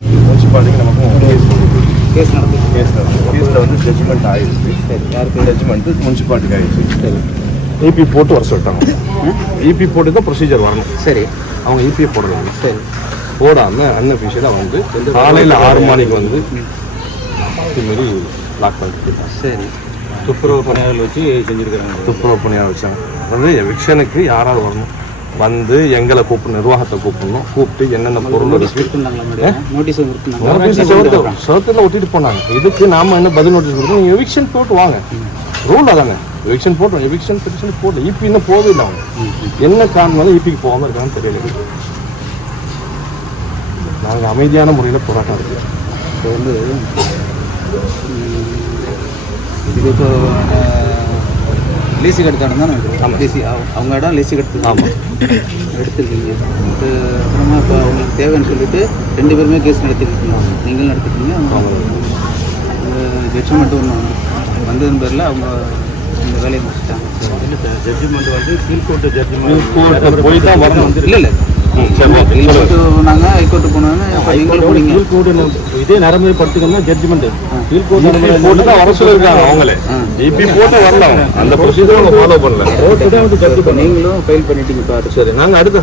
முனிசிபாலிட்டிக்கு நமக்கு case case நடந்து case கேஸில் வந்து ஜட்ஜ்மெண்ட் ஆயிடுச்சு சரி. யாருக்கு ஜட்ஜ்மெண்ட்டு முனிசிபாலிட்டிக்கு ஆயிடுச்சு சரி போட்டு வர சொல்லிட்டாங்க இபி போட்டு தான் ப்ரொசீஜர் வரணும் சரி அவங்க இபி போடலாம் சரி போடாமல் அன்அஃபிஷியலாக வந்து காலையில் ஆறு மணிக்கு வந்து இது மாதிரி லாக் பண்ணிட்டு சரி. துப்புரவு பணியாளர் வச்சு செஞ்சுருக்காங்க துப்புரவு பணியாக வச்சாங்க. அதாவது எவிக்ஷனுக்கு யாராவது வரணும். வந்து எங்களை கூப்பிடணும் நிர்வாகத்தை கூப்பிடணும் கூப்பிட்டு என்னென்ன பொருள் செவத்துல ஒட்டிட்டு போனாங்க. இதுக்கு நாம என்ன பதில் நோட்டீஸ் கொடுக்கணும்? எவிக்ஷன் போட்டு வாங்க. ரூல் அதாங்க எவிக்ஷன் போட்டோம். எவிக்ஷன் பெட்டிஷன் போட்டு இபி இன்னும் போகவே இல்லை அவங்க. என்ன காரணம் இபிக்கு போகாம இருக்கான்னு தெரியல நாங்க அமைதியான முறையில் போராட்டம் இருக்கு இப்போ வந்து இது இப்போ லீஸுக்கு எடுத்த இடம் தானே. லீசி அவங்க இடம் லீஸுக்கு எடுத்து ஆமாம் எடுத்துருக்கீங்க. அப்புறமா இப்போ அவங்களுக்கு தேவைன்னு சொல்லிட்டு ரெண்டு பேருமே கேஸ் நடத்திருக்கீங்க நீங்களும் நடத்திருக்கீங்க ஜட்ஜ்மெண்ட் ஒன்று வந்து வந்ததன் பேரில் அவங்க இந்த வேலையை முடிச்சிட்டாங்க. ஜட்ஜ்மெண்ட் வந்து கீழ் கோர்ட்டு ஜட்ஜ்மெண்ட் போய் தான் வரணும். இல்லை இல்லை. போனாங்க ஹைகோர்ட்டு போனாங்க இதே நடைமுறை படுத்துக்கணும்னா ஜட்ஜ்மெண்ட் போட்டு தான் வர சொல்லியிருக்காங்க அவங்களே. இபி போட்டு வரல. அந்த ப்ரொசீஜர் ஃபாலோ பண்ணல. கோர்ட்டு வந்து ஜட்ஜ் நீங்களும் ஃபைல் பண்ணிட்டீங்க அடுத்து சரி நாங்க அடுத்து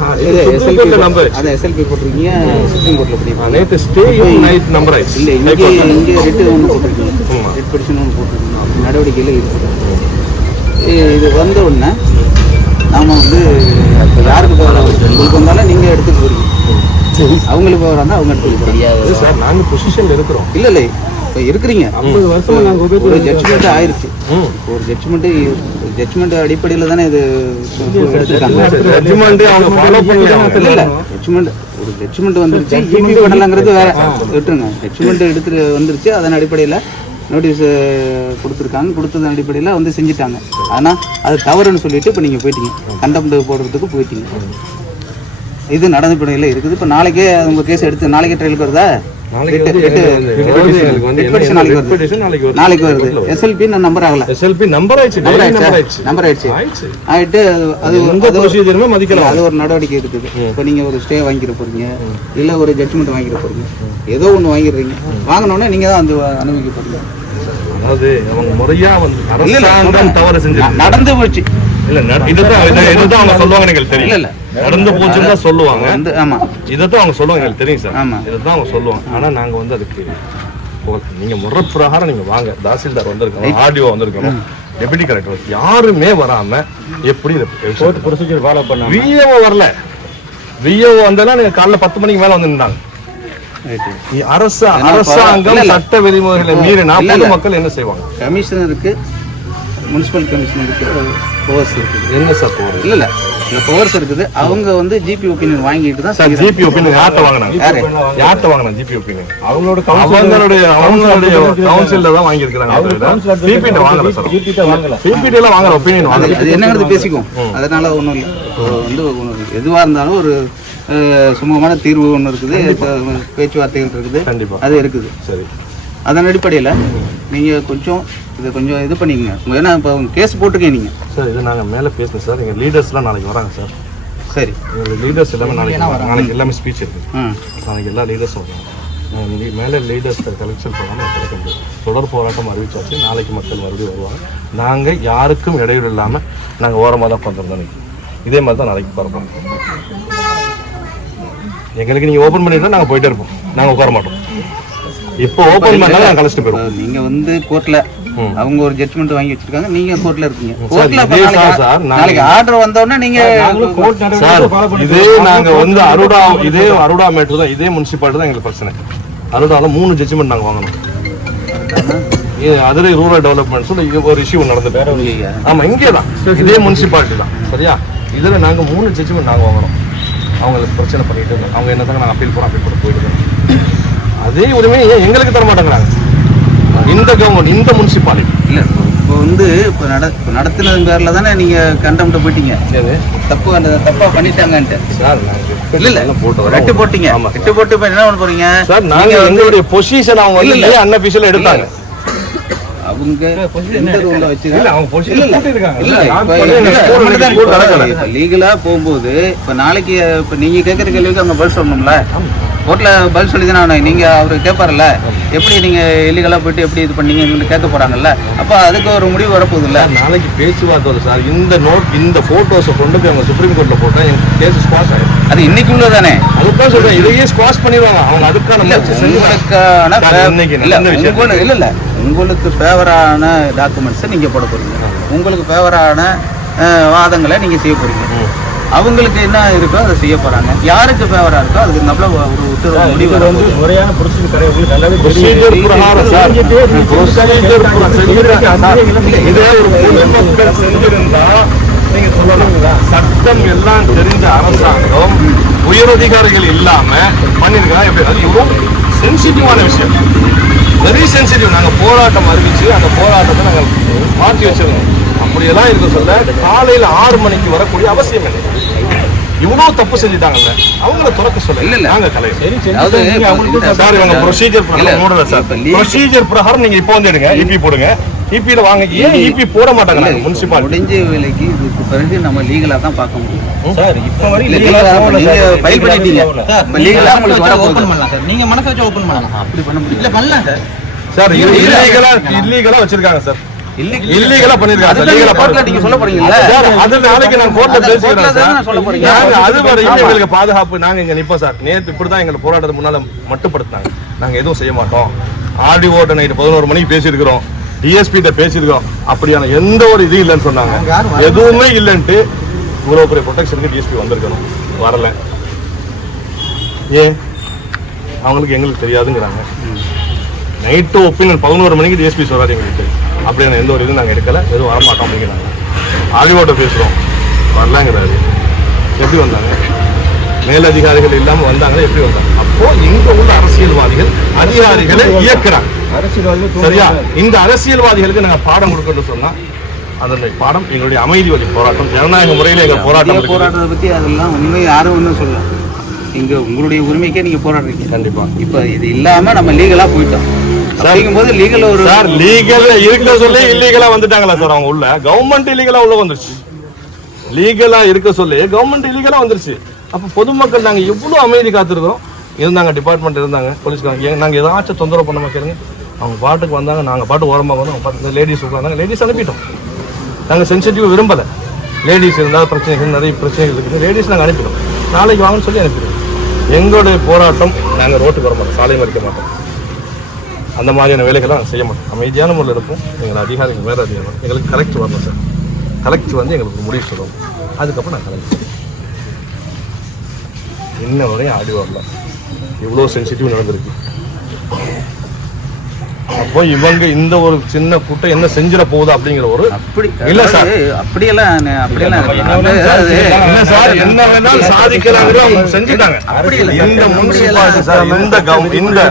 கோர்ட்ல நம்பர் அதை எஸ்எல்பி போட்டிருக்கீங்க சுப்ரீம் கோர்ட்டில் பண்ணிருக்கீங்க ஸ்டேயும் நைட் நம்பர் ஆயிடுச்சு இல்லை இங்கே. இங்கே ரெட்டு ஒன்று போட்டிருக்கீங்க. ரெட் பெடிஷன் ஒன்று போட்டிருக்கீங்க. நடவடிக்கையில் இது வந்த உடனே நாம் வந்து இப்போ யாருக்கு போகிற உங்களுக்கு வந்தாலும் நீங்கள் எடுத்துக்க போகிறீங்க அவங்களுக்கு போகிறா இருந்தால் அவங்க இல்ல போகிறீங்க சார் நாங்க பொசிஷன்ல இருக்கிறோம். இல்லை இல்லை. இப்போ இருக்கிறீங்க. ஐம்பது வருஷமா நாங்கள் ஒரு ஜட்ஜ்மெண்ட் ஆயிருச்சு. ஒரு ஜட்ஜ்மெண்ட்டு ஜட்ஜ்மெண்ட் அடிப்படையில் தானே இது எடுத்துருக்காங்க ஜட்ஜ்மெண்ட் அவங்க ஃபாலோ பண்ணல இல்ல ஜட்ஜ்மெண்ட் ஒரு ஜட்ஜ்மெண்ட் வந்துருச்சு. ஜிபி பண்ணலாங்கிறது வேற. விட்டுருங்க. ஜட்ஜ்மெண்ட் எடுத்துட்டு வந்துருச்சு. அதன் அடிப்படையில் நோட்டீஸ் கொடுத்துருக்காங்க. கொடுத்ததன் அடிப்படையில் வந்து செஞ்சுட்டாங்க. ஆனால் அது தவறுன்னு சொல்லிவிட்டு இப்போ நீங்கள் போயிட்டீங்க. கண்டெம்ட் போடுறதுக்கு போயிட்டீங்க. இது நடைமுறையில் இருக்குது. இப்போ நாளைக்கே உங்கள் கேஸ் எடுத்து நாளைக்கே ட்ரையலுக்கு வருதா? நாளைக்கு வருது. எஸ்எல்பி நம்பர் ஆகல. SLP நம்பர் ஆயிடுச்சு. நம்பர் ஆயிடுச்சு? ஆயிட்டு அது- ஒரு- ப்ரொசீஜருமே மதிக்கலாம் அது ஒரு நடவடிக்கை இருக்குது இப்போ நீங்கள் ஒரு ஸ்டே வாங்கிட போறீங்க இல்லை ஒரு ஜட்ஜ்மெண்ட் வாங்கிட போறீங்க ஏதோ ஒன்று வாங்கிடுறீங்க. வாங்கினோடனே நீங்கள் தான் அந்த அனுபவிக்க போறீங்க. அதாவது அவங்க முறையா வந்து நடந்து போச்சு. இல்ல நட- இதுதான் இது- இதுதான் அவங்க சொல்லுவாங்க இல்ல, தெரியும். இல்ல. நடந்து போச்சுன்னு தான் சொல்லுவாங்க. ஆமாம் இதைத்தான் அவங்க சொல்லுவாங்க எனக்கு தெரியும் சார். ஆமா. இதைத்தான் அவங்க சொல்லுவாங்க. ஆனா நாங்க வந்து அதுக்கு நீங்க முறை பிரகாரம் நீங்க வாங்க. தாசில்தார் வந்திருக்கணும் ஆர்டிஓ வந்திருக்கணும். டெபுட்டி கலெக்டர் யாருமே வராம எப்படி கோர்ட் ப்ரொசீஜர் ஃபாலோ பண்ணாம. விஏஓ வரல. விஏஓ வந்தா நீங்க காலைல பத்து மணிக்கு மேல வந்து நின்றாங்க நீ அரசு அரசாங்கம். சட்ட விதிமுறைகளை மீறினா. பொதுமக்கள் என்ன செய்வாங்க? கமிஷனருக்கு முனிசிபல் கமிஷனருக்கு பவர்ஸ் இருக்குது என்ன சார் போறது இல்லை இல்லை இந்த பவர்ஸ் இருக்குது அவங்க வந்து ஜிபி ஒப்பீனியன் வாங்கிட்டு தான் சார். ஜிபி ஒப்பீனியன் யார்கிட்ட வாங்கினாங்க யாரு? யார்கிட்ட வாங்கினாங்க ஜிபி ஒப்பீனியன் அவங்களோட அவங்களுடைய அவங்களுடைய கவுன்சில்ல தான் வாங்கல சார் ஜிபி வாங்கல பிபிடி எல்லாம் வாங்குற ஒப்பீனியன் அது என்னங்கிறது பேசிக்குவோம் அதனால ஒன்றும் இல்லை வந்து எதுவாக இருந்தாலும் ஒரு சுமூகமான தீர்வு ஒன்று இருக்குது பேச்சுவார்த்தைகள் இருக்குது கண்டிப்பா அது இருக்குது சரி அதன் அடிப்படையில் நீங்கள் கொஞ்சம் இதை கொஞ்சம் இது பண்ணிக்கங்க. உங்க- ஏன்னா இப்போ கேஸ் போட்டிருக்கீங்க நீங்கள் சார் இது நாங்க மேல பேசணும் சார் எங்க லீடர்ஸ்லாம் நாளைக்கு வராங்க சார். சரி லீடர்ஸ் எல்லாமே நாளைக்கு வராங்க. நாளைக்கு எல்லாமே ஸ்பீச் இருக்கு. ம் நாளைக்கு எல்லா லீடர்ஸும் வருவாங்க நீ மேலே லீடர்ஸ் கலெக்ஷன் பண்ணாமல் கிடைக்க முடியாது தொடர் போராட்டம் அறிவிச்சாச்சு. நாளைக்கு மக்கள் மறுபடியும் வருவாங்க. நாங்கள் யாருக்கும் இடையூறு இல்லாமல் நாங்கள் ஓரமாக தான் உட்காந்துருந்தோம் இதே மாதிரி தான் நாளைக்கு பரப்போம் எங்களுக்கு நீங்கள் ஓப்பன் பண்ணிட்டா நாங்கள் போயிட்டே இருப்போம். நாங்கள் உட்கார மாட்டோம். இப்போ ஓப்பன் பண்ணால் நாங்கள் கழிச்சிட்டு போயிடுவோம். நீங்கள் வந்து கோர்ட்டில் அவங்க ஒரு ஜட்ஜ்மெண்ட் வாங்கி வச்சிருக்காங்க. நீங்கள் கோர்ட்டில் இருக்கீங்க. கோர்ட்டில் இதே சார் நான் நாளைக்கு ஆர்டர் வந்தோடனே நீங்கள் கோர்ட் சார் பண்ணி இதே நாங்க வந்து அருடா இதே அருடா மேட்ரு தான் இதே முனிசிபாலிட்டி தான் எங்களுக்கு பிரச்சனை. அருடால மூணு ஜட்ஜ்மெண்ட் நாங்க வாங்கணும். இது அதிரை ரூரல் டெவலப்மெண்ட்ஸ் ஒரு இஷ்யூ நடந்துட்டு ஆமா இங்கே தான் இதே முனிசிபாலிட்டி தான். சரியா? இதுல நாங்க மூணு ஜட்ஜ்மெண்ட் நாங்க வாங்குறோம் அவங்களுக்கு பிரச்சனை பண்ணிட்டு இருந்தோம் அவங்க என்ன நாங்க அப்பீல் போறோம் அப்பீல் போட போயிட்டு இருக்கோம். அதே உரிமை ஏன் எங்களுக்கு தர மாட்டேங்கிறாங்க? இந்த கவர்மெண்ட் இந்த முனிசிபாலிட்டி இல்லை இப்போ வந்து இப்போ நட இப்போ நடத்தினது பேரில் தானே நீங்கள் கண்டம்ட்ட போயிட்டீங்க? தப்பு அந்த தப்பாக பண்ணிட்டாங்கன்ட்டு. சார் இல்ல இல்ல. போட்டு. ரெட்டு போட்டீங்க. ஆமா ரெட்டு போட்டு இப்ப என்ன பண்ண போறீங்க? சார் நாங்க எங்களுடைய பொசிஷன் அவங்க இல்ல, வந்து இல்ல. அன்அபிஷியலா எடுத்தாங்க? அவங்க எந்த ரூல்ல வச்சு இல்ல அவங்க position இல்ல, இல்ல. கூட்டியிருக்காங்க. இல்ல, நான் இப்ப பண்ணி எனக்கு இல்ல, phone மட்டும் தான் அடிச்சு கூட நடக்கல. இப்ப லீகலா போகும்போது இப்ப நாளைக்கு இப்ப நீங்க கேட்கற கேள்விக்கு அவங்க பதில் சொல்லணும்ல? கோர்ட்ல பதில் சொல்லி தானே ஆகணும். நீங்க அவரு கேட்பாருல்ல எப்படி நீங்க இல்லீகலா போயிட்டு எப்படி இது பண்ணீங்கன்னு கேட்க போறாங்கல்ல அப்ப அதுக்கு ஒரு முடிவு வரப்போகுது இல்ல நாளைக்கு பேச்சுவார்த்தை வரும் சார். இந்த நோட் இந்த போட்டோஸை கொண்டு போய் அவங்க சுப்ரீம் கோர்ட்ல போட்டா எங்க கேஸ் ஸ்குவாஷ் ஆயிடும். அது இன்னைக்குள்ள தானே அதுதான் சொல்றேன். இதையே ஸ்குவாஷ் பண்ணிடுவாங்க. அவங்க அதுக்கான உங்களுக்கான இன்னைக்கு இல்ல இல்ல உங்களுக்கு ஃபேவரான டாக்குமெண்ட்ஸை நீங்க போட போறீங்க. உங்களுக்கு ஃபேவரான வாதங்களை நீங்க செய்ய போறீங்க. அவங்களுக்கு என்ன இருக்கோ அதை செய்ய போறாங்க. யாருக்கு ஃபேவரா இருக்கோ அதுக்கு நம்மள ஒரு உத்தரவு முடிவு வந்து. முறையான ப்ரொசீஜர் கிடையாது. உங்களுக்கு நல்லாவே ப்ரொசீஜர் தெரியும். பிரகாரம் சார். ப்ரொசீஜர் பிரகாரம் செஞ்சிருக்காங்க சார். இதே ஒரு பொதுமக்கள் செஞ்சிருந்தா நீங்க சொல்லலாம் சட்டம் எல்லாம் தெரிஞ்ச அரசாங்கம் உயரதிகாரிகள் இல்லாம பண்ணிருக்கா எப்படி? அது இவ்வளவு சென்சிட்டிவான விஷயம். வெரி சென்சிட்டிவ் நாங்க போராட்டம் அறிவிச்சு அந்த போராட்டத்தை நாங்க மாற்றி வச்சிருந்தோம். அப்படியெல்லாம் இருக்க சொல்ல காலையில ஆறு மணிக்கு வரக்கூடிய அவசியம் இல்லை. இவ்வளவு தப்பு செஞ்சுட்டாங்கல்ல அவங்கள துறக்க சொல்ல. இல்ல, இல்ல. நாங்க கலை. சரி இவங்க ப்ரொசீஜர் மூடல சார். ப்ரொசீஜர் பிரகாரம் நீங்க இப்போ வந்து எடுங்க. இபி போடுங்க. இபில வாங்க. ஏன் இபி போட மாட்டாங்க முனிசிபாலிட்டி முடிஞ்ச வேலைக்கு இதுக்கு பிறகு நம்ம லீகலா தான் பார்க்க முடியும். சார் இப்ப வரை legal ஆ பண்ணிட்டீங்க. லீகலா உங்களுக்கு வர ஓபன் பண்ணலாம் சார். நீங்க மனசு வச்சு ஓபன் பண்ணலாம் அப்படி பண்ண முடியும் இல்ல பண்ணலாம் சார் சார் இல்லீகலா இல்லீகலா வச்சிருக்காங்க சார். இல்லீகலா பண்ணிருக்காங்க சார். அதுதான் லீகலா நீங்க கோர்ட்ல நீங்க சொல்ல போறீங்கல்ல? சார் அது நாளைக்கு நான் கோர்ட்ல தானே சார் சொல்ல போறீங்க. நாங்க அது வரையும் ஆமா. எங்களுக்கு பாதுகாப்பு நாங்க இங்க நிப்போம் சார். நேத்து இப்படிதான் எங்க போராட்டத்தை முன்னால மட்டுப்படுத்தாங்க நாங்க எதுவும் செய்ய மாட்டோம். ஆர்டிஓட்ட நைட்டு பதினோரு மணிக்கு பேசியிருக்கிறோம். டிஎஸ்பி கிட்ட அப்படியான எந்த ஒரு இது இல்லைன்னு சொன்னாங்க. எதுவுமே இல்லைன்ட்டு இவ்வளவு பெரிய ப்ரொடெக்ஷனுக்கு டிஎஸ்பி வந்திருக்கணும். வரல. ஏன்? அவங்களுக்கு எங்களுக்கு தெரியாதுங்கிறாங்க. நைட்டு ஒப்பீனியன் பதினோரு மணிக்கு டிஎஸ்பி சொல்றாரு எங்களுக்கு அப்படியான எந்த ஒரு இதுவும் நாங்கள் எடுக்கல. எதுவும் வரமாட்டோம் அப்படிங்கிறாங்க. ஆடியோட்ட பேசுகிறோம் வரலாங்கிறாரு. எப்படி வந்தாங்க? மேலதிகாரிகள் இல்லாம வந்தாங்கன்னா எப்படி வந்தாங்க? அப்போ இங்க உள்ள அரசியல்வாதிகள் அதிகாரிகளை இயக்குறாங்க. அரசியல்வாதிகள் சரியா? இந்த அரசியல்வாதிகளுக்கு நாங்க பாடம் கொடுக்கணும்னு சொன்னா அதனுடைய பாடம் எங்களுடைய அமைதி வழி போராட்டம் ஜனநாயக முறையில எங்க போராட்டம். போராட்டத்தை பத்தி அதெல்லாம் உண்மை யாரும் ஒன்றும் சொல்லல. இங்க உங்களுடைய உரிமைக்கே நீங்க போராடுறீங்க. கண்டிப்பா. இப்ப இது இல்லாம நம்ம லீகலா போயிட்டோம். அப்படிங்கும்போது லீகல் ஒரு சார் லீகல் இருக்க சொல்லி இல்லீகலா வந்துட்டாங்களா சார் அவங்க உள்ள? கவர்மெண்ட் இல்லீகலா உள்ள வந்துருச்சு. லீகலா இருக்க சொல்லி கவர்மெண்ட் இல்லீகலா வந்துருச்சு. அப்ப பொதுமக்கள் நாங்க எவ்வளவு அமைதி காத்திருக்கோம் இருந்தாங்க டிபார்ட்மெண்ட் இருந்தாங்க போலீஸ்காரங்க நாங்க ஏதாச்சும் தொந்தரவு பண்ண கேளுங்க. அவங்க பாட்டுக்கு வந்தாங்க நாங்க பாட்டு ஓரமா வந்தோம். பாட்டு லேடிஸ் உட்காந்தாங்க லேடிஸ் அனுப்பிட்டோம். நாங்க சென்சிட்டிவ் விரும்பல. லேடிஸ் இருந்தால் பிரச்சனைகள் நிறைய பிரச்சனைகள் இருக்குது. லேடிஸ் நாங்க அனுப்பிட்டோம். நாளைக்கு வாங்கன்னு சொல்லி அனுப்பிடுவோம் எங்களுடைய போராட்டம் நாங்க ரோட்டுக்கு வர மாட்டோம். சாலை மறிக்க மாட்டோம். அந்த மாதிரியான வேலைகளை நாங்கள் செய்ய மாட்டோம். அமைதியான முறையில் இருப்போம். எங்கள் அதிகாரிகள் வேறு அதிகாரம் எங்களுக்கு கலெக்ட் வரணும் சார். கலெக்ட் வந்து எங்களுக்கு முடிவு சொல்லுவோம். அதுக்கப்புறம் நான் கலெக்ட் இன்ன வரையும் ஆடி வரல. இவ்வளோ சென்சிட்டிவ் நடந்திருக்கு. அப்போ இவங்க இந்த ஒரு சின்ன கூட்டம் என்ன செஞ்சிட போகுது அப்படிங்கிற ஒரு அப்படி இல்ல சார். அப்படியெல்லாம் அப்படியெல்லாம் இல்ல சார் என்ன வேணாலும் சாதிக்கலாங்கிற அவங்க செஞ்சுட்டாங்க அப்படி இல்ல. இந்த முனிசிபாலிட்டி சார் இந்த இந்த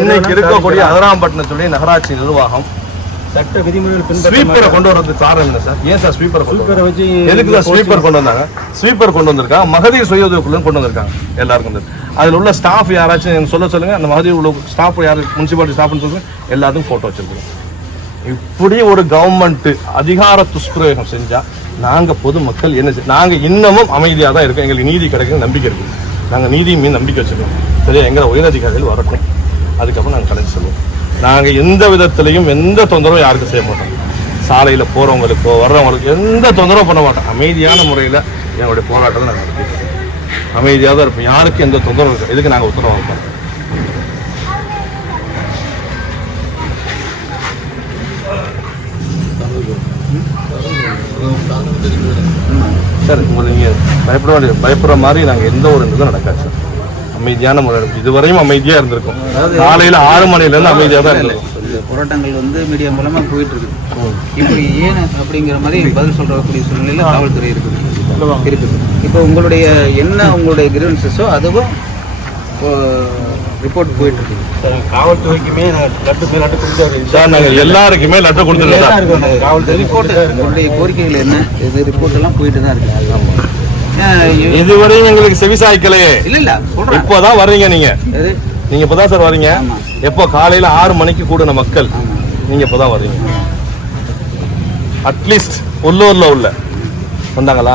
இன்னைக்கு இருக்கக்கூடிய அதிராம்பட்டினம் சொல்லி நகராட்சி நிர்வாகம் சட்ட விதிமுறைகள் பின்பற்ற ஸ்வீப்பரை கொண்டு வரதுக்கு காரணம் என்ன சார்? ஏன் சார் ஸ்வீப்பரை ஸ்வீப்பரை வச்சு எதுக்கு தான் ஸ்வீப்பர் கொண்டு வந்தாங்க? ஸ்வீப்பர் கொண்டு வந்திருக்காங்க மகதீர் சுய உதவிக்குழுன்னு கொண்டு வந்திருக்காங்க. எல்லாருக்கும் வந்து. அதில் உள்ள ஸ்டாஃப் யாராச்சும் எனக்கு சொல்ல சொல்லுங்க. அந்த மகதீர் உள்ள ஸ்டாஃப் யார்? முனிசிபாலிட்டி ஸ்டாஃப்னு சொல்லுங்க. எல்லாத்துக்கும் ஃபோட்டோ வச்சிருக்கோம். இப்படி ஒரு கவர்மெண்ட் அதிகார துஷ்பிரயோகம் செஞ்சா நாங்க பொதுமக்கள் என்ன செய்- நாங்க இன்னமும் அமைதியா தான் இருக்கோம். எங்களுக்கு நீதி கிடைக்கும் நம்பிக்கை இருக்கு நாங்க நீதி மீது நம்பிக்கை வச்சிருக்கோம். சரியா? எங்க உயரதிகாரிகள் வரட்டும். அதுக்கப்புறம் நாங்க கலைஞ்சு சொல்லுவோம். நாங்கள் எந்த விதத்திலையும் எந்த தொந்தரவும் யாருக்கும் செய்ய மாட்டோம். சாலையில் போகிறவங்களுக்கோ வர்றவங்களுக்கு எந்த தொந்தரவும் பண்ண மாட்டோம். அமைதியான முறையில் எங்களுடைய போராட்டத்தை நாங்கள் நடத்திக்கிறோம் அமைதியாக தான் இருப்போம். யாருக்கும் எந்த தொந்தரவும் இருக்கு இதுக்கு நாங்கள் உத்தரவாக இருக்கோம் சார் உங்களுக்கு நீங்கள் பயப்பட வேண்டிய பயப்படுற மாதிரி நாங்கள் எந்த ஒரு இதுவும் நடக்காது சார். அமைதியான முறை இதுவரையும் அமைதியா இருந்திருக்கோம். காலையில ஆறு மணில இருந்து அமைதியா தான் இருந்திருக்கும். இந்த போராட்டங்கள் வந்து மீடியா மூலமா போயிட்டு இருக்கு இப்படி ஏன் அப்படிங்கிற மாதிரி பதில் சொல்றக்கூடிய சூழ்நிலையில காவல்துறை இருக்குது. இருக்குது. இப்போ உங்களுடைய என்ன உங்களுடைய கிரீவன்சஸோ அதுவும் ரிப்போர்ட் போயிட்டு இருக்கு காவல்துறைக்குமே நான் லட்டு லட்டு கொடுத்து சார் நாங்க எல்லாருக்குமே லெட்டர் கொடுத்துருக்கோம் காவல்துறை ரிப்போர்ட் உங்களுடைய கோரிக்கைகள் என்ன? இது ரிப்போர்ட் எல்லாம் போயிட்டு தான் இருக்கு இதுவரையும் எங்களுக்கு செவிசாய்க்கலையே. இல்ல இல்ல சொல்றேன். இப்போதான் வர்றீங்க நீங்க. நீங்க இப்பதான் சார் வர்றீங்க. எப்போ காலையில ஆறு மணிக்கு கூடின மக்கள் நீங்க இப்பதான் வர்றீங்க. அட்லீஸ்ட் உள்ளூர்ல உள்ள. வந்தாங்களா?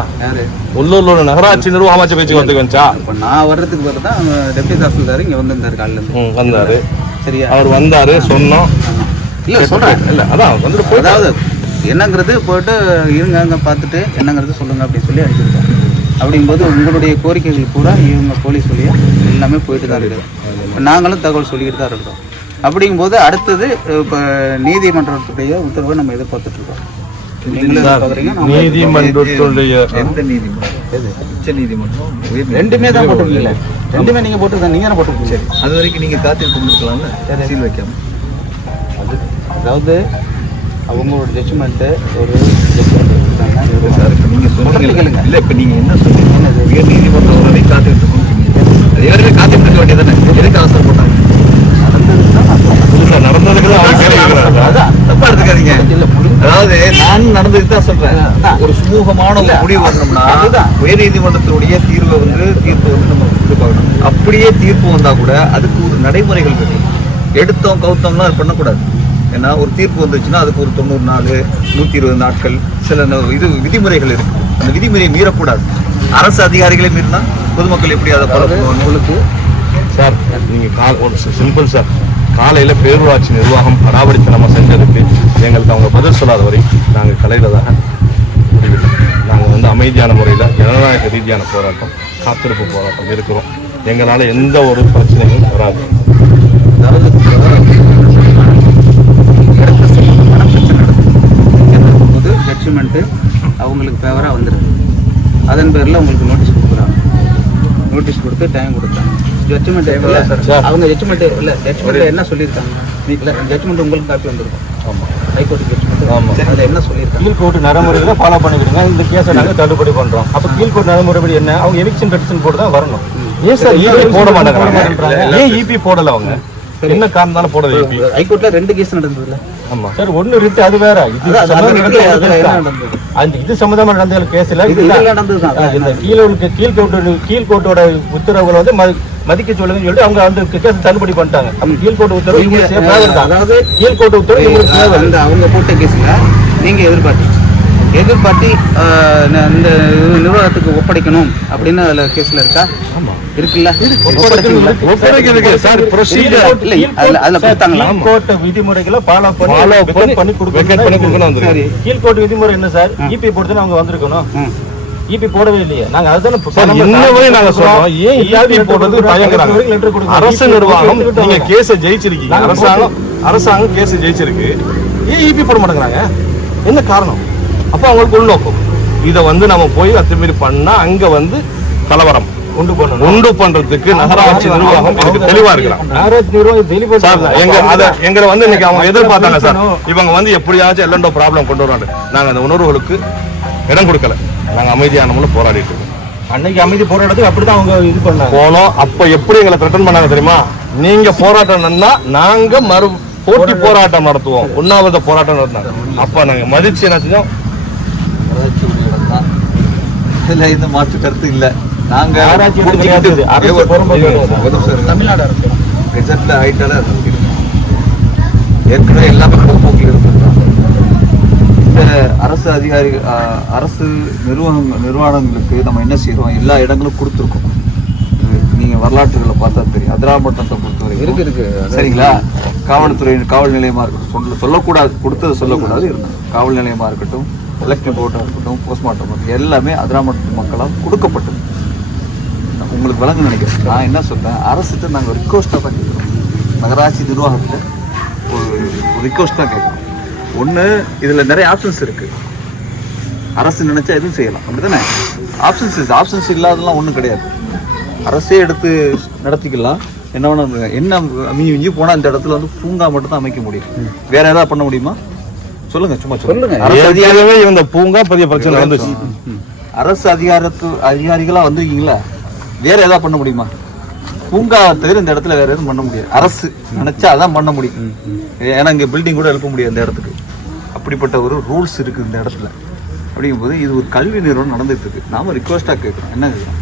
உள்ளூர்ல உள்ள நகராட்சி நிர்வாக அமைச்சர் பேச்சுக்கு வந்து வந்துச்சா இப்போ நான் வர்றதுக்கு பிறகு தான் டெப்டி தாசில்தார் இங்கே வந்திருந்தாரு காலையில இருந்து. வந்தாரு. சரியா? அவர் வந்தாரு சொன்னோம். இல்லை சொல்கிறேன் இல்ல அதான் வந்துட்டு அதாவது என்னங்கிறது போயிட்டு இருங்க அங்கே பார்த்துட்டு என்னங்கிறது சொல்லுங்க அப்படின்னு சொல்லி அனுப்பியிருக்கோம். அப்படிங்கும்போது உங்களுடைய கோரிக்கைகள் பூரா இவங்க போலீஸ் வழியா எல்லாமே போயிட்டு தான் இருக்குது இப்ப நாங்களும் தகவல் சொல்லிக்கிட்டு தான் இருக்கிறோம். அப்படிங்கும்போது அடுத்தது இப்போ நீதிமன்றத்துடைய உத்தரவை நம்ம நாமளும் நீதிமன்றத்துடைய எந்த நீதிமன்றம்? உச்ச நீதிமன்றம்? ரெண்டுமே தான் போட்டிருக்கீங்களே? ரெண்டுமே நீங்கள் போட்டிருக்கீங்க நீங்கள் தானே போட்டிருக்கீங்க? அது வரைக்கும் நீங்க காத்திருக்க முடிக்கலாம்ல சீல் வைக்காம. அது அதாவது அவங்களோட ஜட்ஜ்மெண்ட்டு ஒரு ஜட்ஜ்மெண்ட் கொடுத்தாங்க சார் இப்ப நீங்க சொல்றது சொன்னீங்க. கேளுங்க. இல்ல இப்ப நீங்க என்ன சொன்னீங்க உயர் நீதிமன்றம் வரை காத்துட்டு இருக்கோம் எல்லாருமே காத்துட்டு இருக்க வேண்டியதானே எதுக்கு அவசரப்பட்டாங்க இல்ல. ஒரு சுமூகமான இல்ல, முடிவு வரணும்னா. உயர் நீதிமன்றத்தினுடைய தீர்வை வந்து தீர்ப்பு வந்து நம்ம எதிர்பார்க்கணும் அப்படியே தீர்ப்பு வந்தா கூட அதுக்கு ஒரு நடைமுறைகள் இருக்கு. எடுத்தோம் கவுத்தோம்லாம் பண்ணக்கூடாது. ஏன்னா ஒரு தீர்ப்பு வந்துச்சுன்னா அதுக்கு ஒரு தொண்ணூறு நாள் நூற்றி இருபது நாட்கள் சில இது விதிமுறைகள் இருக்கு. அந்த விதிமுறையை மீறக்கூடாது. அரசு அதிகாரிகளை மீறினா பொதுமக்கள் எப்படி அதை பண்ணுவாங்க? உங்களுக்கு சார் நீங்க கால் ஒரு சிம்பிள் சார். காலையில பேரூராட்சி நிர்வாகம் பராமரித்தனமா செஞ்சதுக்கு எங்களுக்கு அவங்க பதில் சொல்லாத வரை நாங்க கலையிலதாக முடிவில்லை நாங்க வந்து அமைதியான முறையில ஜனநாயக ரீதியான போராட்டம் காத்திருப்பு போராட்டம் இருக்கிறோம் எங்களால எந்த ஒரு பிரச்சனையும் வராது அதாவது இடத்துல சம்பந்தமான பிரச்சனை நடக்குது ஜட்ஜ்மெண்ட்டு அவங்களுக்கு ஃபேவராக வந்துருக்கு. அதன் பேரில் உங்களுக்கு நோட்டீஸ் கொடுக்குறாங்க. நோட்டீஸ் கொடுத்து டைம் கொடுத்தாங்க. ஜட்ஜ்மெண்ட். அவங்க ஜட்ஜ்மெண்ட் இல்லை ஜட்ஜ்மெண்ட் என்ன சொல்லியிருக்காங்க? இல்லை ஜட்ஜ்மெண்ட் உங்களுக்கு காப்பி வந்திருக்கும். ஆமாம் ஹைகோர்ட் ஜட்ஜ்மெண்ட் ஆமா. அதில் என்ன சொல்லியிருக்காங்க? கீழ்கோர்ட் நடைமுறைகளை ஃபாலோ பண்ணிக்கிடுங்க இந்த கேஸை நாங்கள் தள்ளுபடி பண்றோம். அப்போ கீழ்கோர்ட் நடைமுறைப்படி என்ன? அவங்க எவிக்ஷன் பெட்டிஷன் போட்டு தான் வரணும் ஏன் சார் இபி போட மாட்டேங்கிறாங்க? மாட்டேங்கிறாங்க. ஏன் இபி போடல அவங்க? என்ன காரணத்தால போடல இபி ஹைகோர்ட்டில் ரெண்டு கேஸ் நடந்ததுல ஆமா. சார் ஒண்ணு ரிட்டு அது வேற. இது? அந்த இது சம்பந்தமா நடந்த கேஸ்ல இந்த கீழே கீழ்கோர்ட்டோட கீழ்கோர்ட்டோட உத்தரவுகளை வந்து மதிக்க சொல்லுங்கன்னு சொல்லிட்டு அவங்க அந்த கேஸ் தள்ளுபடி பண்ணிட்டாங்க. அப்ப கீழ்கோர்ட் உத்தரவு. அதாவது கீழ்கோர்ட் உத்தரவு. அந்த அவங்க போட்ட கேஸ்ல நீங்க எதிர்பார்த்தி எதிர்பார்த்தி இந்த நிர்வாகத்துக்கு ஒப்படைக்கணும் அப்படின்னு அதுல கேஸ்ல இருக்கா? இருக்குல்ல? கீழ்கோர்ட் விதிமுறைகளை ஃபாலோ பண்ணி பண்ணி கொடுக்கணும். கீழ்கோர்ட் விதிமுறை என்ன சார் இபி போட்டு அவங்க வந்திருக்கணும். இபி போடவே இல்லையே. நாங்க அதுதானே சார் நாங்க சொல்றோம். ஏன் இபி போடுறது தயங்குறாங்க. அரசு நிர்வாகம் நீங்க கேஸ ஜெயிச்சிருக்கீங்க. அரசாங்கம் அரசாங்கம் கேஸ் ஜெயிச்சிருக்கு. ஏன் இபி போட மாட்டேங்கிறாங்க? என்ன காரணம்? அப்ப அவங்களுக்கு உள்நோக்கம். இத வந்து நம்ம போய் அத்துமீறி பண்ணா அங்க வந்து கலவரம். உண்டு பண்றதுக்கு நகராட்சி நிர்வாகம் இதுக்கு தெளிவா தெளிவா சார் எங்க அத எங்களை வந்து இன்னைக்கு அவங்க எதிர்பார்த்தாங்க சார். இவங்க வந்து எப்படியாச்சும் எல்லண்டோ ப்ராப்ளம் கொண்டு வருவாங்க நாங்க அந்த உணர்வுகளுக்கு இடம் கொடுக்கல. நாங்க அமைதியான முறையில் போராடிட்டு இருக்கோம். அன்னைக்கு அமைதி போராட்டத்துக்கு அப்படிதான் அவங்க இது பண்ணாங்க. போனோம். அப்ப எப்படி எங்களை த்ரெட்டன் பண்ணாங்க தெரியுமா? நீங்க போராட்டம் நடந்தா நாங்க மறு போட்டி போராட்டம். நடத்துவோம். உண்ணாவிரத போராட்டம் நடத்தினாங்க அப்ப நாங்க மதிச்சு என்ன செஞ்சோம்? இதுல எந்த மாற்று கருத்து இல்ல. நாங்க நகராட்சி இடம் புரிஞ்சுக்கிட்டு- கிடையாது. அரசு ஒரு- புறம்போக்கு ஒரு கிடையாது. நிமிஷம் இருங்க. தமிழ்நாடு அரசு. கெசட்ல ஆயிட்டால அது. ஏற்கனவே எல்லாமே பொதுப்போக்கில் இருக்கிறது இந்த அரசு அதிகாரி அரசு நிறுவனம் நிறுவனங்களுக்கு நம்ம என்ன செய்றோம்? எல்லா இடங்களும் கொடுத்துருக்கோம். நீங்க வரலாற்றுகளை பார்த்தா தெரியும். அதிராமட்டத்தை பொறுத்த இருக்கு, இருக்கு. சரிங்களா? காவல்துறை காவல் நிலையமா இருக்கட்டும். சொல்ல சொல்லக்கூடாது. கொடுத்தது சொல்லக்கூடாது. இருக்கும் காவல் நிலையமா இருக்கட்டும் எலக்ட்ரிக் போர்ட்டாக இருக்கட்டும் போஸ்ட்மார்ட்டம் இருக்கட்டும் எல்லாமே அதிராமட்ட மக்களால் கொடுக்கப்பட்டது. உங்களுக்கு விளங்க நினைக்கிறேன். நான் என்ன சொல்றேன்? அரசுகிட்ட நாங்கள் ரிக்வஸ்ட்டாக தான் கேட்குறோம். நகராட்சி நிர்வாகத்தில் ஒரு ஒரு ரிக்வஸ்ட் தான் கேட்குறோம். ஒன்று இதில் நிறைய ஆப்ஷன்ஸ் இருக்குது அரசு நினைச்சா எதுவும் செய்யலாம். அப்படிதானே? ஆப்ஷன்ஸ் ஆப்ஷன்ஸ் இல்லாதெல்லாம் ஒன்றும் கிடையாது. அரசே எடுத்து நடத்திக்கலாம். என்ன பண்ணுங்க. என்ன மிஞ்சி மிஞ்சி போனால் இந்த இடத்துல வந்து பூங்கா மட்டும் தான் அமைக்க முடியும். வேற ஏதாவது பண்ண முடியுமா? சொல்லுங்க சும்மா சொல்லுங்க. இந்த பூங்கா பெரிய பிரச்சனை வந்துச்சு. அரசு அதிகாரத்து அதிகாரிகளா வந்திருக்கீங்களா? வேற ஏதாவது பண்ண முடியுமா? பூங்கா தவிர இந்த இடத்துல வேற எதுவும் பண்ண முடியாது. அரசு நினைச்சா அதான் பண்ண முடியும். ஏன்னா இங்க பில்டிங் கூட எழுப்ப முடியாது இந்த இடத்துக்கு. அப்படிப்பட்ட ஒரு ரூல்ஸ் இருக்கு இந்த இடத்துல. அப்படிங்கும்போது இது ஒரு கல்வி நிறுவனம் நடந்துட்டு இருக்கு. நாம ரிக்வஸ்டா கேட்குறோம். என்ன கேட்குறோம்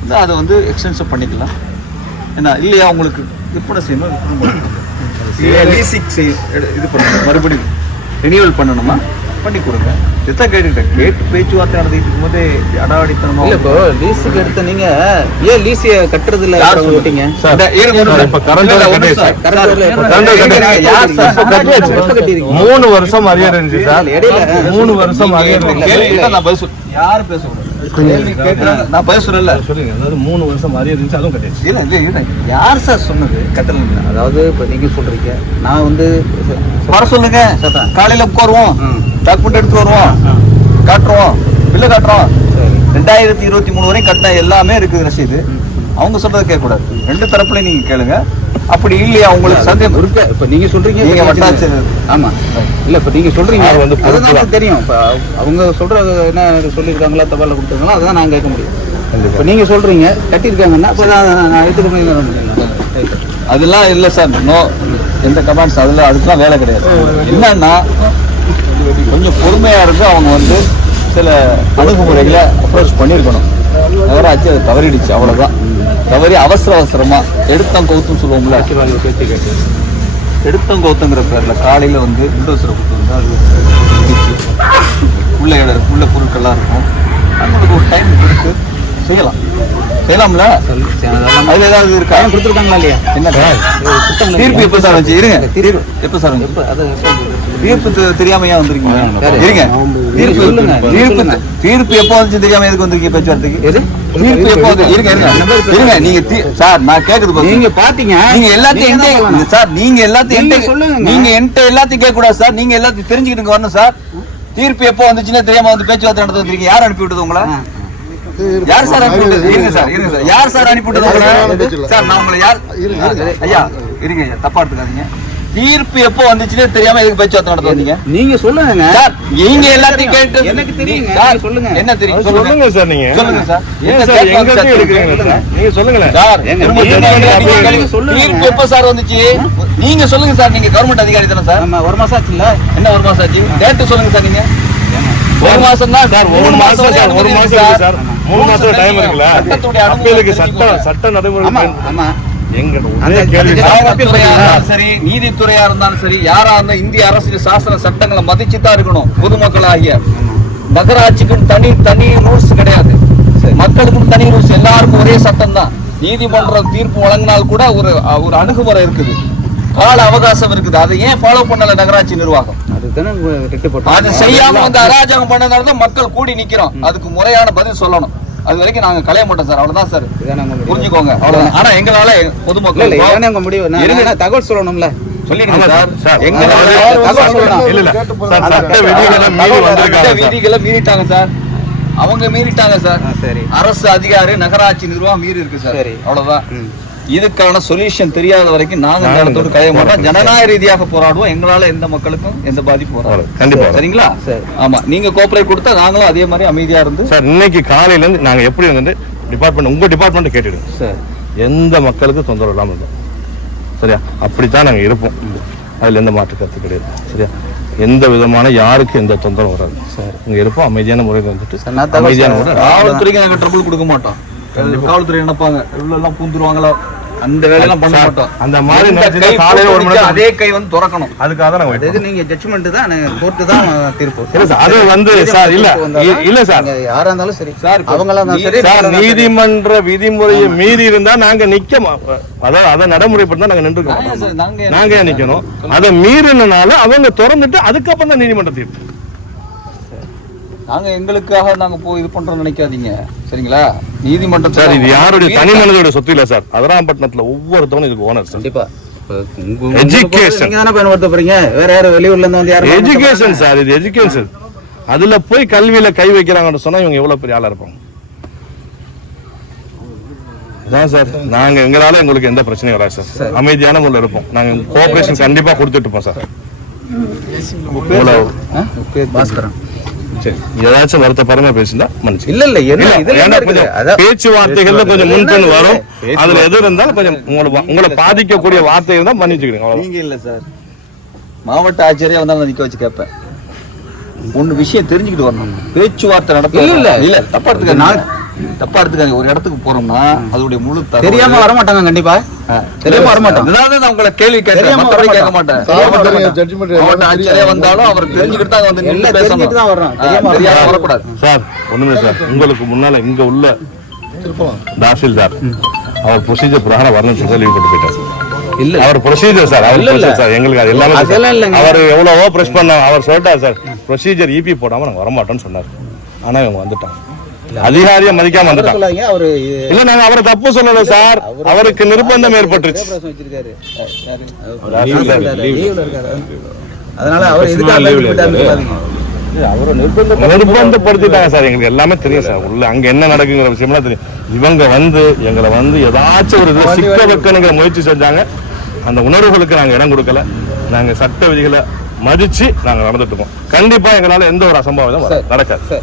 வந்து அதை வந்து எக்ஸ்டென்ஷன் பண்ணிக்கலாம். ஏன்னா இல்லையா உங்களுக்கு? விற்பனை செய்யணும் விற்பனை பண்ணலாம் லீசிக் இது பண்ணணும். மறுபடியும் ரினியூவல் பண்ணணுமா? பண்ணி கொடுங்க. இதுதான் கேட்டுக்கிட்டேன் கேட்டு பேச்சுவார்த்தை நடத்திட்டு இருக்கும்போதே அடாவடித்தனமா இல்ல இப்போ லீஸுக்கு எடுத்த நீங்க ஏன் லீஸிய கட்டுறது இல்ல யார். யார் கட்டியிருக்கீங்க? மூணு வருஷம் அரியர் இருந்துச்சு சார். இடையில மூணு வருஷம் அரியர் கேள்வி கேட்டா நான் பதில் சொல்லல. சொல்லுங்க. அதாவது மூணு வருஷம் அரியர் இருந்துச்சு அதுவும் கட்டியாச்சு இல்ல இல்ல இல்ல. யார் சார் சொன்னது? கட்டல அதாவது இப்ப நீங்க சொல்றீங்க. நான் வந்து வர சொல்லுங்க. காலையில உட்காருவோம். டாக்குமெண்ட் எடுத்து வருவோம். காட்டுறோம். பில்ல காட்டுறோம். ரெண்டாயிரத்தி இருபத்தி மூணு வரைக்கும் கட்டின எல்லாமே இருக்குது ரசீது. அவங்க சொல்றதை கேட்கக்கூடாது. ரெண்டு தரப்புல நீங்க கேளுங்க. அப்படி இல்லையா உங்களுக்கு சந்தேகம்? இருக்கு. இப்ப நீங்க சொல்றீங்க நீங்க வட்டாட்சியர். ஆமா. இல்ல இப்ப நீங்க சொல்றீங்க வந்து அதுதான் தெரியும். இப்ப அவங்க சொல்றது என்ன சொல்லியிருக்காங்களா தபால கொடுத்தாங்களோ அதான் நான் கேட்க முடியும். இப்ப நீங்க சொல்றீங்க கட்டியிருக்காங்கன்னா அப்ப நான் எடுத்துக்க அதெல்லாம் இல்ல சார். நோ எந்த கமெண்ட்ஸ் அதுல அதுக்கெல்லாம் வேலை கிடையாது. என்னன்னா கொஞ்சம் பொறுமையா இருந்து அவங்க வந்து சில அணுகுமுறைகளை அப்ரோச் பண்ணியிருக்கணும். நகராட்சி அது தவறிடுச்சு அவ்வளவுதான். தவறி அவசர அவசரமா எடுத்தம் கவுத்தும் சொல்லுவோம்ல எடுத்தம் கவுத்துங்கிற பேர்ல காலையில வந்து புல்டோசரை கொடுத்து வந்து அது உள்ள இடம் உள்ள பொருட்கள்லாம் இருக்கும் அவங்களுக்கு ஒரு டைம் கொடுத்து செய்யலாம் செய்யலாம்ல அதுல ஏதாவது இருக்கா கொடுத்துருக்காங்களா இல்லையா என்ன தீர்ப்பு எப்ப சார் வச்சு இருங்க தீர்ப்பு எப்ப சார் வந்து தீர்ப்பு தெரியாம ஏன் வந்திருக்கீங்க. இருங்க தீர்ப்பு தீர்ப்பு. தீர்ப்பு எப்போ வந்துச்சு தெரியாம எதுக்கு வந்திருக்கீங்க பேச்சுவார்த்தைக்கு எது? தீர்ப்பு எப்போ வந்து இருங்க இருங்க. இருங்க. நீங்க தீ- சார் நான் கேக்குது பாருங்க. நீங்க பாத்தீங்க நீங்க எல்லாத்தையும் என்கிட்ட-. சார் நீங்க எல்லாத்தையும் நீங்க என்கிட்ட- சொல்லுங்க. நீங்க என்கிட்ட எல்லாத்தையும் கேட்க கூடாது சார். நீங்க எல்லாத்தையும் தெரிஞ்சுக்கிட்டு வரணும் சார். தீர்ப்பு எப்போ வந்துச்சுன்னு தெரியாம வந்து பேச்சுவார்த்தை நடத்த வந்திருக்கீங்க யார் அனுப்பி விட்டது உங்களை? யார் சார் அனுப்பி விட்டது? இருங்க சார் இருங்க சார். யார் சார் அனுப்பி விட்டது உங்களை? சார். நான் உங்களை யார் ஐயா இருங்க ஐயா. தப்பா எடுத்துக்காதீங்க. தீர்ப்பு எப்போ வந்துச்சுன்னு தெரியாம எதுக்கு பேச்சுவார்த்தை நடத்த வந்தீங்க? நீங்க சொல்லுங்க சார் நீங்க எல்லாத்தையும் கேட்டு எனக்கு தெரியுங்க. சார், சொல்லுங்க. என்ன தெரியும் சொல்லுங்க. சொல்லுங்க சார் நீங்க. சொல்லுங்க சார். ஏன் சார் எங்க எடுக்கிறீங்க நீங்க சொல்லுங்களேன். சார். சொல்லுங்க. தீர்ப்பு எப்ப சார் வந்துச்சு? நீங்க சொல்லுங்க சார் நீங்க கவர்மெண்ட் அதிகாரி தானே சார்? ஆமா ஒரு மாசம் ஆச்சுல்ல? என்ன ஒரு மாசம் ஆச்சு? டேட்டு சொல்லுங்க சார் நீங்க. ஒரு மாசம் தான் சார் ஒரு மாசம் சார் ஒரு மாசம் சார்? மூணு மாசம் டைம் இருக்குல்ல? சட்டத்துடைய சட்ட சட்ட நடைமுறை ஆமா. சார். காவல்துறையா இருந்தாலும் சரி நீதித்துறையா இருந்தாலும் சரி யாரா இருந்தாலும் இந்திய அரசியல் சாசன சட்டங்களை மதிச்சு தான் இருக்கணும் பொதுமக்கள் ஆகிய நகராட்சிக்கும் தனி தனி ரூல்ஸ் கிடையாது. மக்களுக்கும் தனி ரூல்ஸ். எல்லாருக்கும் ஒரே சட்டம் தான் நீதிமன்றம் தீர்ப்பு வழங்கினால் கூட ஒரு ஒரு அணுகுமுறை இருக்குது. கால அவகாசம் இருக்குது. அதை ஏன் ஃபாலோ பண்ணல நகராட்சி நிர்வாகம்? அதுதானே ரெட்டு போட்டோம் அது செய்யாம வந்து அராஜகம் பண்ணதால தான் மக்கள் கூடி நிக்கிறோம். அதுக்கு முறையான பதில் சொல்லணும். அது வரைக்கும் நாங்க கலைய மாட்டோம் சார். அவ்வளவுதான் சார். புரிஞ்சுக்கோங்க. அவ்வளவுதான். ஆனா எங்களால இல்ல இல்ல பொதுமக்கள் இதானே உங்க முடிவு? நான் தகவல் சொல்லணும்ல. சொல்லிடுங்க ஆமா சார். சார். எங்களால அதாவது தகவல் சொல்லணும். இல்ல இல்ல. சார் சட்ட விதிகளை மீறி வந்திருக்காங்க சார். வீதிகளை மீறிட்டாங்க சார். அவங்க மீறிட்டாங்க சார். அரசு அதிகாரி நகராட்சி நிர்வாகம் மீறி இருக்கு சார். சரி. அவ்வளவுதான். இதுக்கான சொல்யூஷன் தெரியாத வரைக்கும் நாங்க இந்த இடத்தோடு கலைய மாட்டோம். ஜனநாயக ரீதியாக போராடுவோம். எங்களால எந்த மக்களுக்கும் எந்த பாதிப்பும் வராது. கண்டிப்பா. சரிங்களா? சரி. ஆமா. நீங்க கோஆபரேட் கொடுத்தா நாங்களும் அதே மாதிரி அமைதியா இருந்து சார் இன்னைக்கு காலையில இருந்து நாங்க எப்படி வந்து டிபார்ட்மெண்ட் உங்க டிபார்ட்மெண்ட் கேட்டுடுங்க சரி. எந்த மக்களுக்கு தொந்தரவு இல்லாமல் இருந்தோம். சரியா? அப்படித்தான் நாங்க இருப்போம். அதுல எந்த மாற்று கருத்து கிடையாது. சரியா? எந்த விதமான யாருக்கும் எந்த தொந்தரவும் வராது. சார். இங்க இருப்போம். அமைதியான முறையில் வந்துட்டு அமைதியான. முறை கொடுக்க மாட்டோம். காவல்துறை நினைப்பாங்க. எல்லாம் பூந்துருவாங்களா? அந்த வேலையெல்லாம் பண்ண மாட்டோம். அந்த மாதிரி காலையில ஒரு மணிக்கு அதே கை வந்து திறக்கணும். அதுக்காக தான் நாங்க அது நீங்க ஜட்ஜ்மெண்ட் தான் கோர்ட்டு தான் தீர்ப்பு. இல்ல சார், அது வந்து சார், இல்ல, இல்ல சார். யாரா இருந்தாலும் சரி. சார், அவங்களா சரி சார். நீதிமன்ற விதிமுறையை மீறி இருந்தா நாங்க நிக்க அதாவது அதை நடைமுறைப்படுத்தா நாங்க நின்று நாங்க நிக்கணும்? அதை மீறினால அவங்க திறந்துட்டு அதுக்கப்புறம் தான் நீதிமன்ற தீர்ப்பு. நாங்க எங்களுக்காக நாங்க போய் இது பண்றோம் நினைக்காதீங்க. சரிங்களா? நீதிமன்றத்தை சார் இது யாருடைய தனி மனிதோட சொத்து இல்ல சார். அதராம்பட்டினத்துல ஒவ்வொருத்தவனும் இதுக்கு ஓனர் சார். கண்டிப்பா. இப்ப உங்க- உங்க Education. நீங்க தானே பயன்படுத்த போறீங்க வேற யாரும் வெளியூர்ல இருந்து வந்து யாரும் எஜுகேஷன் சார் இது எஜுகேஷன் அதுல போய் கல்வியில கை வைக்கிறாங்கன்னு சொன்னா இவங்க எவ்வளவு பெரிய ஆளா இருப்பாங்க? அதான் சார் நாங்க எங்களால உங்களுக்கு எந்த பிரச்சனையும் வராது சார். அமைதியான முறையில் இருப்போம். நாங்க கோஆபரேஷன் கண்டிப்பா கொடுத்துட்டு இருப்போம் சார். பாஸ்கரன். சரி. ஏதாச்சும் வருத்தப்பரமா பேசியிருந்தா மன்னிச்சு இல்ல இல்ல என்ன இதுல கொஞ்சம் பேச்சுவார்த்தைகள்ல கொஞ்சம் முன்பின் வரும். அதுல எது இருந்தாலும் கொஞ்சம் உங்களை உங்களை பாதிக்கக்கூடிய வார்த்தை இருந்தா மன்னிச்சுக்கிறீங்க அவ்வளவு நீங்க இல்ல சார். மாவட்ட ஆட்சியரே வந்தா நான் நிக்க வச்சு கேட்பேன். ஒண்ணு விஷயம் தெரிஞ்சுக்கிட்டு வரணும். பேச்சுவார்த்தை இல்ல, இல்ல. இல்ல தப்பா எடுத்துக்க நான் தப்பா எடுத்துக்காங்க ஒரு இடத்துக்கு போறோம்னா அதோடைய முழு தெரியாம வர மாட்டாங்க கண்டிப்பா தெரியாம வர மாட்டாங்க அதாவது நான் உங்களை கேள்வி கேட்கிறேன். கேட்க மாட்டேன். வந்தாலும் அவர் தெரிஞ்சுக்கிட்டு தான் வந்து நின்னு எல்லாம் பேசணும். தான் வர்றோம். தெரியாம வரக்கூடாது. சார் ஒண்ணுமே சார். உங்களுக்கு முன்னால இங்க உள்ள தாசில்தார் அவர் ப்ரொசீஜர் பிரகாரம் வரணும்னு சொல்லி லீவ் போட்டு போயிட்டார். இல்ல. அவர் ப்ரொசீஜர் சார். அவர் சார். எங்களுக்கு அது எல்லாமே. அவர் எவ்வளவோ பிரஸ் பண்ணாங்க அவர் சொல்லிட்டார் சார் ப்ரொசீஜர் இபி போடாம நாங்க வரமாட்டோம்னு சொன்னார். ஆனா இவங்க வந்துட்டாங்க. அதிகாரியை மதிக்காம வந்துட்டாங்க அவரு இல்ல நாங்க அவரை தப்பு சொல்லல சார். அவருக்கு நிர்பந்தம் ஏற்பட்டுருச்சு. அதனால அவர் நிர்பந்தப்படுத்திட்டாங்க சார். எங்களுக்கு எல்லாமே தெரியும் சார். உள்ள அங்க என்ன நடக்குங்கிற விஷயம்லாம் தெரியும். இவங்க வந்து எங்களை வந்து ஏதாச்சும் ஒரு இது சிக்க வைக்கணுங்கிற முயற்சி செஞ்சாங்க. அந்த உணர்வுகளுக்கு நாங்க இடம் கொடுக்கல. நாங்க சட்ட விதிகளை மதிச்சு நாங்க நடந்துட்டு இருக்கோம். கண்டிப்பா எங்களால எந்த ஒரு அசம்பாவிதம். நடக்காது.